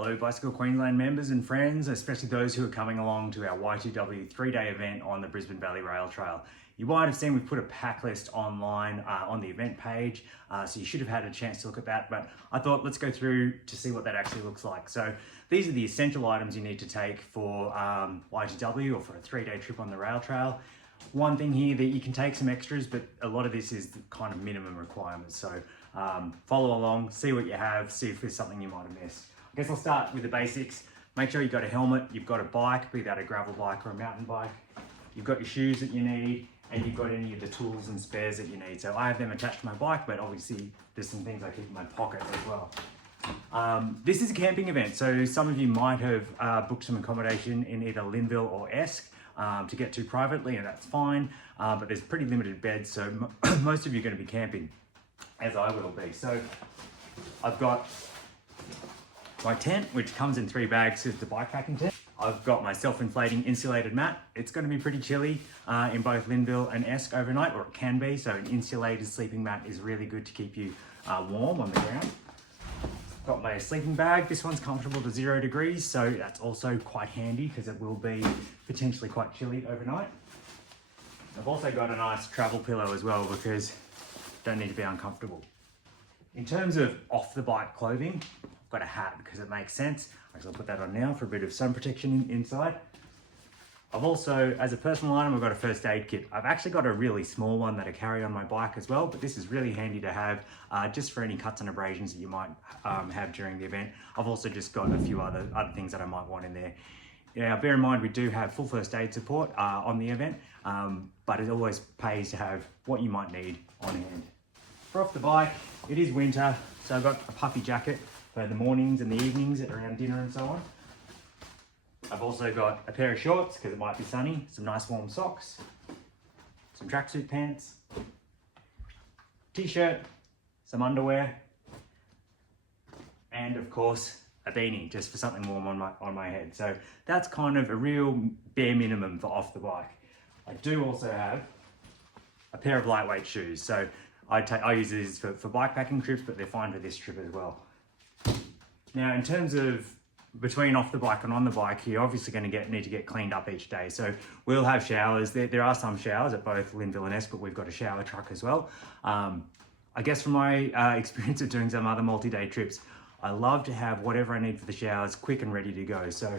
Hello Bicycle Queensland members and friends, especially those who are coming along to our Y2W 3-day event on the Brisbane Valley Rail Trail. You might have seen we've put a pack list online on the event page, so you should have had a chance to look at that, but I thought let's go through to see what that actually looks like. So these are the essential items you need to take for Y2W or for a 3-day trip on the rail trail. One thing here that you can take some extras, but a lot of this is the kind of minimum requirements. So follow along, see what you have, see if there's something you might have missed. I guess I'll start with the basics. Make sure you've got a helmet, you've got a bike, be that a gravel bike or a mountain bike. You've got your shoes that you need, and you've got any of the tools and spares that you need. So I have them attached to my bike, but obviously there's some things I keep in my pocket as well. This is a camping event, so some of you might have booked some accommodation in either Linville or Esk to get to privately, and that's fine, but there's pretty limited beds, so most of you are going to be camping, as I will be. So I've got my tent, which comes in 3 bags, is the bike packing tent. I've got my self-inflating insulated mat. It's going to be pretty chilly in both Linville and Esk overnight, or it can be, so an insulated sleeping mat is really good to keep you warm on the ground. Got my sleeping bag. This one's comfortable to 0 degrees, so that's also quite handy because it will be potentially quite chilly overnight. I've also got a nice travel pillow as well because you don't need to be uncomfortable. In terms of off the bike clothing, I've got a hat because it makes sense. I'll put that on now for a bit of sun protection inside. I've also, as a personal item, I've got a first aid kit. I've actually got a really small one that I carry on my bike as well, but this is really handy to have just for any cuts and abrasions that you might have during the event. I've also just got a few other things that I might want in there. Now, bear in mind, we do have full first aid support on the event, but it always pays to have what you might need on hand. For off the bike, it is winter, so I've got a puffy jacket for the mornings and the evenings around dinner and so on. I've also got a pair of shorts because it might be sunny, some nice warm socks, some tracksuit pants, t-shirt, some underwear, and of course a beanie just for something warm on my head. So that's kind of a real bare minimum for off the bike. I do also have a pair of lightweight shoes. So I use these for bike packing trips, but they're fine for this trip as well. Now, in terms of between off the bike and on the bike, you're obviously going to need to get cleaned up each day. So we'll have showers. There are some showers at both Linville and Esk, but we've got a shower truck as well. I guess from my experience of doing some other multi-day trips, I love to have whatever I need for the showers quick and ready to go. So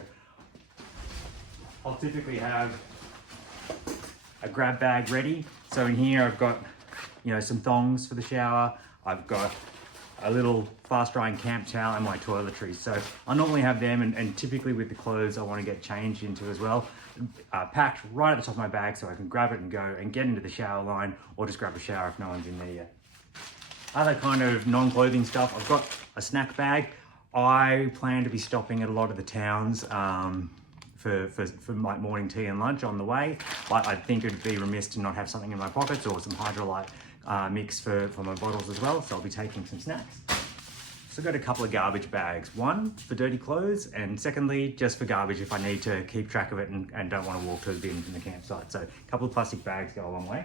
I'll typically have a grab bag ready. So in here I've got, some thongs for the shower. I've got a little fast drying camp towel and my toiletries. So I normally have them, and typically with the clothes I want to get changed into as well, packed right at the top of my bag so I can grab it and go and get into the shower line, or just grab a shower if no one's in there yet. Other kind of non-clothing stuff, I've got a snack bag. I plan to be stopping at a lot of the towns for my morning tea and lunch on the way, but I think it'd be remiss to not have something in my pockets or some hydrolyte mix for my bottles as well, so I'll be taking some snacks. So I've got a couple of garbage bags, one for dirty clothes, and secondly just for garbage if I need to keep track of it and don't want to walk to the bins in the campsite. So a couple of plastic bags go a long way.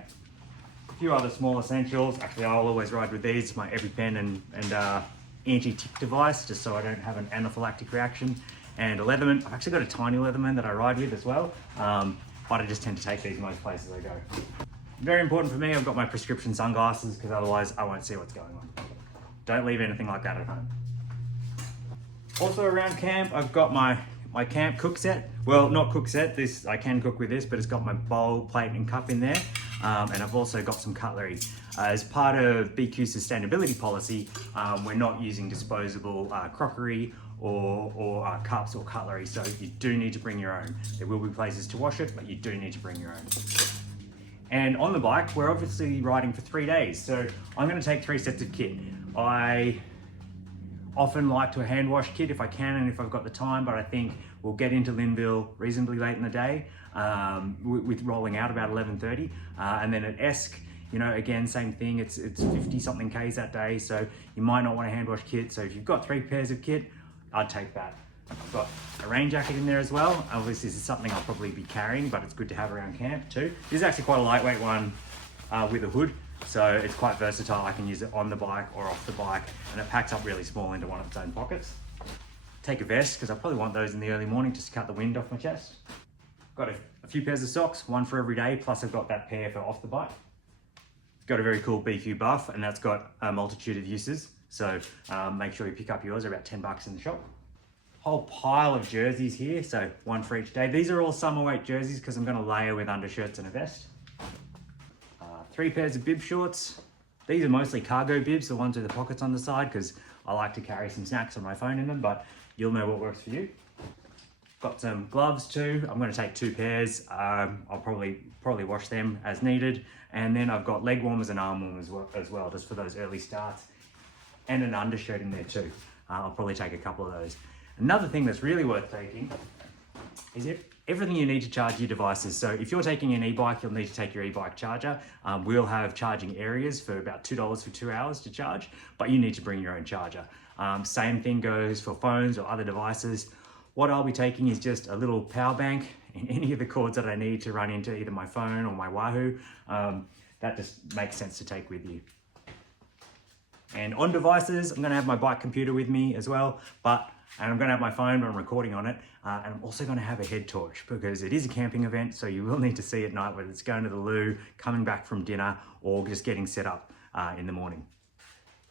A few other small essentials. Actually, I'll always ride with these, my EpiPen and anti-tick device, just so I don't have an anaphylactic reaction, and a Leatherman. I've actually got a tiny Leatherman that I ride with as well, but I just tend to take these most places I go. Very important for me, I've got my prescription sunglasses because otherwise I won't see what's going on. Don't leave anything like that at home. Also around camp, I've got my camp cook set. Well, not cook set, I can cook with this, but it's got my bowl, plate and cup in there. And I've also got some cutlery. As part of BQ's sustainability policy, we're not using disposable crockery or cups or cutlery, so you do need to bring your own. There will be places to wash it, but you do need to bring your own. And on the bike, we're obviously riding for 3 days, so I'm going to take 3 sets of kit. I often like to hand wash kit if I can and if I've got the time, but I think we'll get into Linville reasonably late in the day with rolling out about 11:30, and then at Esk, again, same thing, it's 50 something Ks that day, so you might not want to hand wash kit. So if you've got 3 pairs of kit, I'd take that. I've got a rain jacket in there as well. Obviously this is something I'll probably be carrying, but it's good to have around camp too. This is actually quite a lightweight one with a hood, so it's quite versatile. I can use it on the bike or off the bike, and it packs up really small into one of its own pockets. take a vest because I probably want those in the early morning just to cut the wind off my chest. Got a few pairs of socks, one for every day, plus I've got that pair for off the bike. Got a very cool BQ buff, and that's got a multitude of uses. So make sure you pick up yours. They're about 10 bucks in the shop. Whole pile of jerseys here, so one for each day. These are all summer weight jerseys because I'm going to layer with undershirts and a vest. 3 pairs of bib shorts. These are mostly cargo bibs, the ones with the pockets on the side, because I like to carry some snacks on my phone in them, but you'll know what works for you. Got some gloves too. I'm going to take 2 pairs. I'll probably wash them as needed. And then I've got leg warmers and arm warmers as well, just for those early starts. And an undershirt in there too. I'll probably take a couple of those. Another thing that's really worth taking is everything you need to charge your devices. So if you're taking an e-bike, you'll need to take your e-bike charger. We'll have charging areas for about $2 for 2 hours to charge, but you need to bring your own charger. Same thing goes for phones or other devices. What I'll be taking is just a little power bank and any of the cords that I need to run into either my phone or my Wahoo. That just makes sense to take with you. And on devices, I'm gonna have my bike computer with me as well, and I'm gonna have my phone when I'm recording on it. And I'm also gonna have a head torch because it is a camping event, so you will need to see at night whether it's going to the loo, coming back from dinner, or just getting set up in the morning.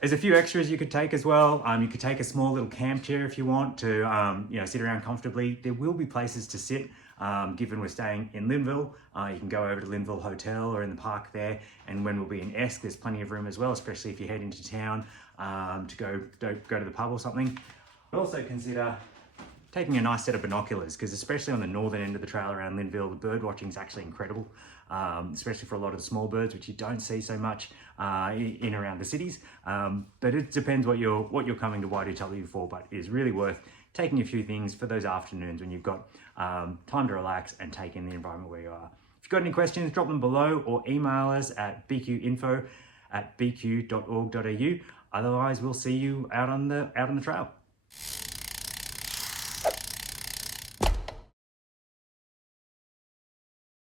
There's a few extras you could take as well. You could take a small little camp chair if you want to sit around comfortably. There will be places to sit, given we're staying in Linville. You can go over to Linville Hotel or in the park there, and when we'll be in Esk, there's plenty of room as well, especially if you head into town to go to the pub or something. But also consider taking a nice set of binoculars, because especially on the northern end of the trail around Linville, the bird watching is actually incredible, especially for a lot of the small birds, which you don't see so much in around the cities. But it depends what you're coming to YDW for, but it is really worth taking a few things for those afternoons when you've got time to relax and take in the environment where you are. If you've got any questions, drop them below or email us at bqinfo@bq.org.au. Otherwise, we'll see you out on the trail.